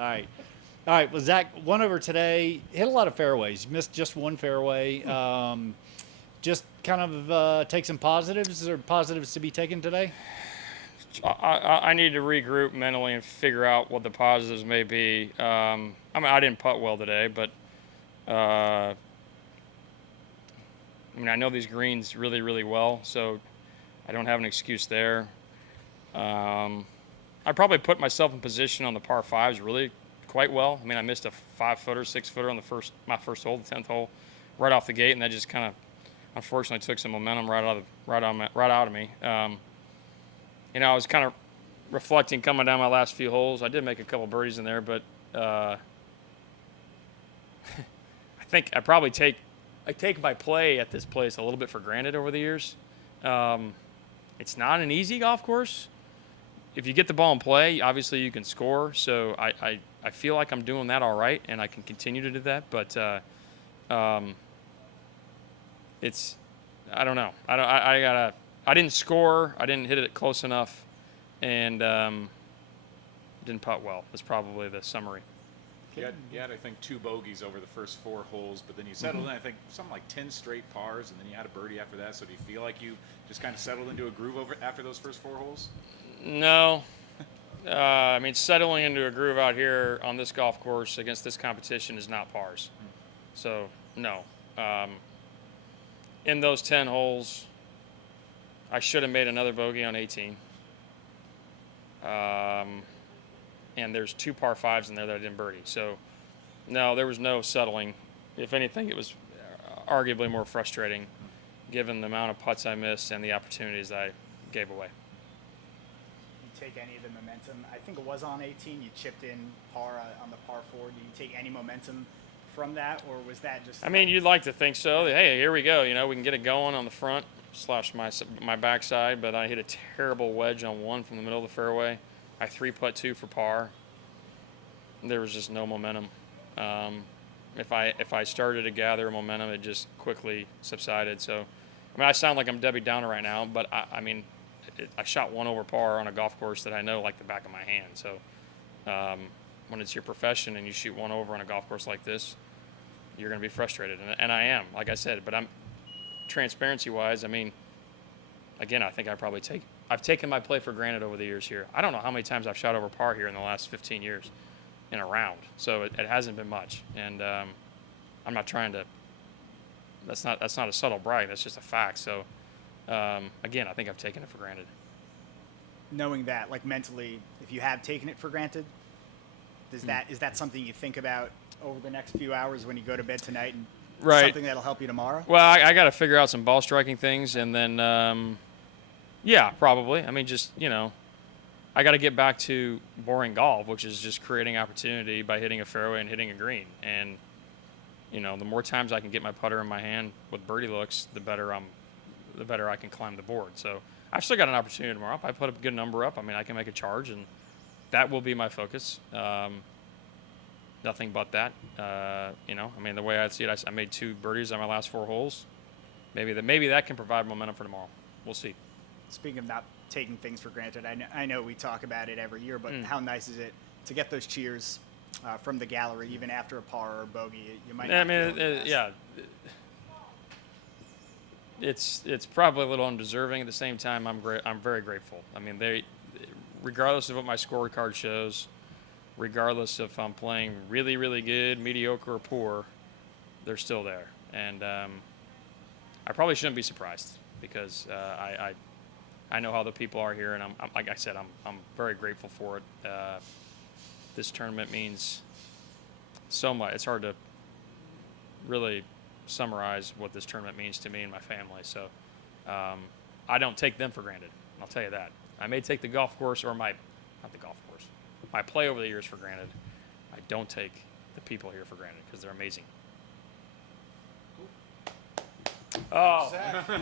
right. All right. Well, Zach, one over today. Hit a lot of fairways. Missed just one fairway. Just kind of take some positives or positives to be taken today. I need to regroup mentally and figure out what the positives may be. I mean, I didn't putt well today, but I mean, I know these greens really, really well, so I don't have an excuse there. I probably put myself in position on the par fives really quite well. I mean, I missed a 5-footer, 6-footer on my first hole, the 10th hole, right off the gate, and that just kind of unfortunately took some momentum right out of me. I was kind of reflecting coming down my last few holes. I did make a couple birdies in there, but I think I take my play at this place a little bit for granted over the years. It's not an easy golf course. If you get the ball in play, obviously you can score. So I feel like I'm doing that all right, and I can continue to do that. But it's I don't know. I didn't score. I didn't hit it close enough, and didn't putt well. That's probably the summary. You had, I think, 2 bogeys over the first 4 holes, but then you settled in, I think, something like 10 straight pars, and then you had a birdie after that. So do you feel like you just kind of settled into a groove after those first 4 holes? No. I mean, settling into a groove out here on this golf course against this competition is not pars. So, no. In those 10 holes, I should have made another bogey on 18. And there's 2 par 5s in there that I didn't birdie. So, no, there was no settling. If anything, it was arguably more frustrating given the amount of putts I missed and the opportunities I gave away. You take any of the momentum? I think it was on 18. You chipped in par on the par 4. Did you take any momentum from that, or was that just? I mean, you'd like to think so. Hey, here we go. We can get it going on the front / my backside, but I hit a terrible wedge on 1 from the middle of the fairway. I 3-putt 2 for par. There was just no momentum. If I started to gather momentum, it just quickly subsided. So, I mean, I sound like I'm Debbie Downer right now, but I mean, I shot 1 over par on a golf course that I know like the back of my hand. So, when it's your profession and you shoot 1 over on a golf course like this, you're going to be frustrated, and I am, like I said. But I'm transparency-wise. I mean, again, I think I've taken my play for granted over the years here. I don't know how many times I've shot over par here in the last 15 years in a round. So it hasn't been much. And I'm not trying to – that's not a subtle brag. That's just a fact. So, again, I think I've taken it for granted. Knowing that, like mentally, if you have taken it for granted, is that something you think about over the next few hours when you go to bed tonight and right. Something that'll help you tomorrow? Well, I got to figure out some ball striking things, and then yeah, probably. I mean, just, I got to get back to boring golf, which is just creating opportunity by hitting a fairway and hitting a green. And, the more times I can get my putter in my hand with birdie looks, the better I can climb the board. So I've still got an opportunity tomorrow. If I put a good number up, I mean, I can make a charge, and that will be my focus. Nothing but that. I mean, the way I see it, I made 2 birdies on my last 4 holes. Maybe that can provide momentum for tomorrow. We'll see. Speaking of not taking things for granted, I know we talk about it every year, but how nice is it to get those cheers from the gallery, even after a par or a bogey? You might. Yeah. It's probably a little undeserving. At the same time, I'm very grateful. I mean, regardless of what my scorecard shows, regardless if I'm playing really, really good, mediocre, or poor, they're still there. And I probably shouldn't be surprised because I know how the people are here, and I'm like I said, I'm very grateful for it. This tournament means so much. It's hard to really summarize what this tournament means to me and my family. So I don't take them for granted. I'll tell you that. I may take the golf course my play over the years for granted. I don't take the people here for granted because they're amazing. Oh. Exactly.